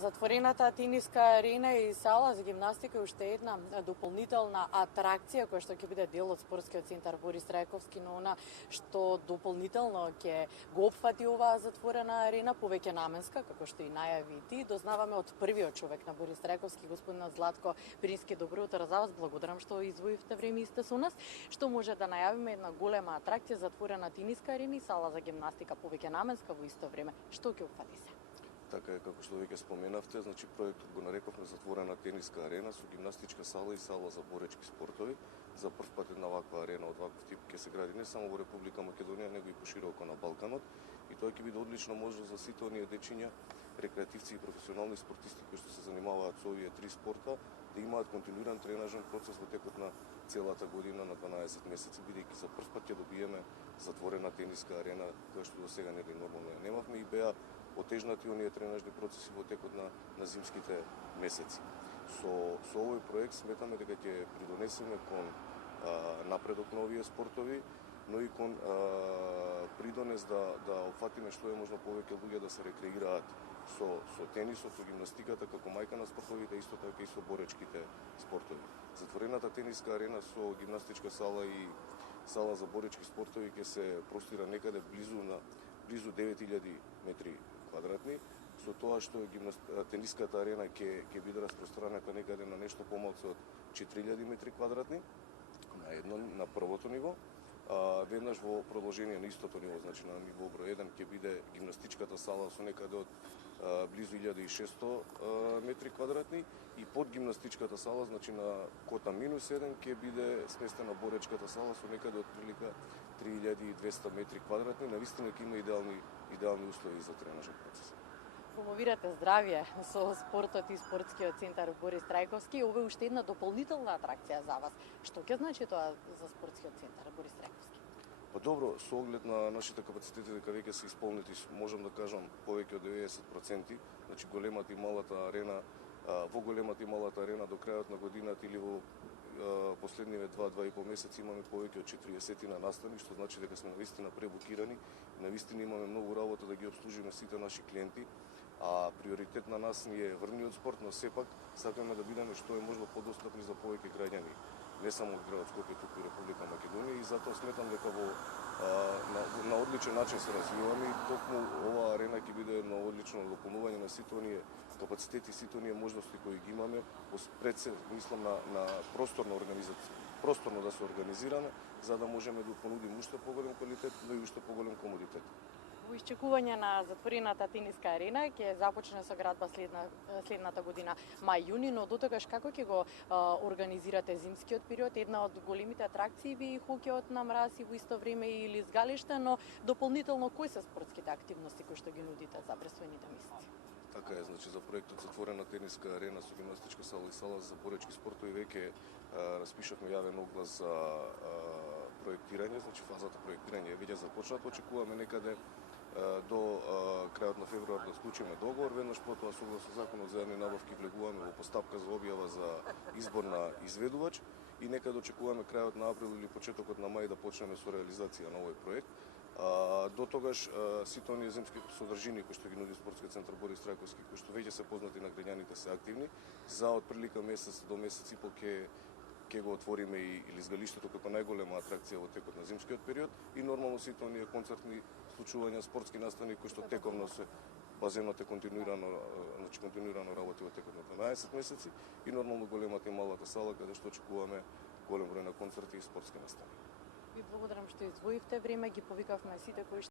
Затворената тениска арена и сала за гимнастика е уште една дополнителна атракција која што ќе биде дел од спортскиот центар Борис Трајковски, но она што дополнително ќе го опфати оваа затворена арена, повеќе наменска, како што и најави и ти, дознаваме од првиот човек на Борис Трајковски, господинот Златко Прински. Добро утро за вас, благодарам што издвоивте време и сте со нас. Што може да најавиме една голема атракција, затворена тениска арена и сала за гимнастика, повеќе наменска во исто време. Што ќе опфати се? Така е, како што веќе споменавте, значи проектот го нарековме затворена тениска арена со гимнастичка сала и сала за боречки спортови. За прв пат една ваква арена од ваков тип ќе се гради не само во Република Македонија, него и пошироко на Балканот. И тоа ќе биде одлична можност за сите оние дечиња, рекреативци и професионални спортисти кои што се занимаваат со овие три спорта, да имаат континуиран тренажен процес во текот на целата година на 12 месеци, бидејќи за прв пат ќе добиеме затворена тениска арена, која што досега нормално ја немавме и беа отежнати оние тренажни процеси во текот на зимските месеци. Со овој проект сметаме дека ќе придонесеме кон напредок на овие спортови, но и кон придонес да опфатиме што е можно повеќе луѓе да се рекреираат со тенисот, со гимнастиката како мајка на спортовите, исто така и со боречките спортови. Затворената тениска арена со гимнастичка сала и сала за боречки спортови ќе се простира некаде близу 9000 метри квадратни, со тоа што тениската арена ќе биде распространета некаде на нешто помалку од 4000 метри квадратни на првото ниво. Веднаш во продолжение на истото ниво, значи на ниво број 1 ќе биде гимнастичката сала со некаде од близу 1600 метри квадратни и под гимнастичката сала, значи на кота -1 ќе биде сместена боречката сала со некаде од прилика 3200 метри квадратни. Навистина ќе има идеални услови за тренажен процес. Промовирате здравје со спортот и спортскиот центар Борис Трајковски. Ова е уште една дополнителна атракција за вас. Што ќе значи тоа за спортскиот центар Борис Трајковски? Па добро, со оглед на нашите капацитети дека веќе се исполнети, можам да кажам повеќе од 90%, значи големата и малата арена, во големата и малата арена до крајот на годината или во последниве 2-2,5 месеци имаме повеќе од 40 на настани, што значи дека сме навистина пребукирани, навистина имаме многу работа да ги обслужиме сите наши клиенти, а приоритет на нас ни е врвниот спорт, но сепак сакаме да бидеме што е можно подостапни за повеќе граѓани, не само од градот Скопје, туку и Република Македонија, и затоа сметам дека на одличен начин се развиваме и токму оваа арена ќе биде едно одлично дополнување на сите оние капацитети, сите оние можности кои ги имаме, пред се мислам на просторно да се организираме, за да можеме да понудиме уште поголем квалитет, но и уште поголем комодитет. Во исчекување на затворената тениска арена ќе започне со градба следната година мај-јуни, но дотогаш како ќе го организирате зимскиот период? Една од големите атракции би и хокеот на мраз и во исто време и лизгалиште, но дополнително кои се спортските активности кои што ги нудите за пресојните месеци? Така е, значи за проектот затворена тениска арена со гимнастичка сала и сала за боречки спортови веќе распишавме јавен оглас за проектирање, значи фазата проектирање е веќе започната, очекуваме некаде до крајот на февруар да склучиме договор, веднаш потоа согласно законот за јавни набавки влегуваме во постапка за објава за избор на изведувач и некаде очекуваме крајот на април или почетокот на мај да почнеме со реализација на овој проект. До тогаш сите оние зимски содржини кои што ги нуди спортскиот центар Борис Трајковски, кои што веќе се познати на граѓаните, се активни, за отприлика месец до месец и пол ќе го отвориме и лизгалиштето како најголема атракција во текот на зимскиот период и нормално сите оние концертни случувања, спортски настани кои што тековно се базенот е континуирано работи во текот на 12 месеци и нормално големата и малата сала каде што очекуваме голем број на концерти и спортски настани. Ви благодарам што издвоивте време, ги повикавме сите кои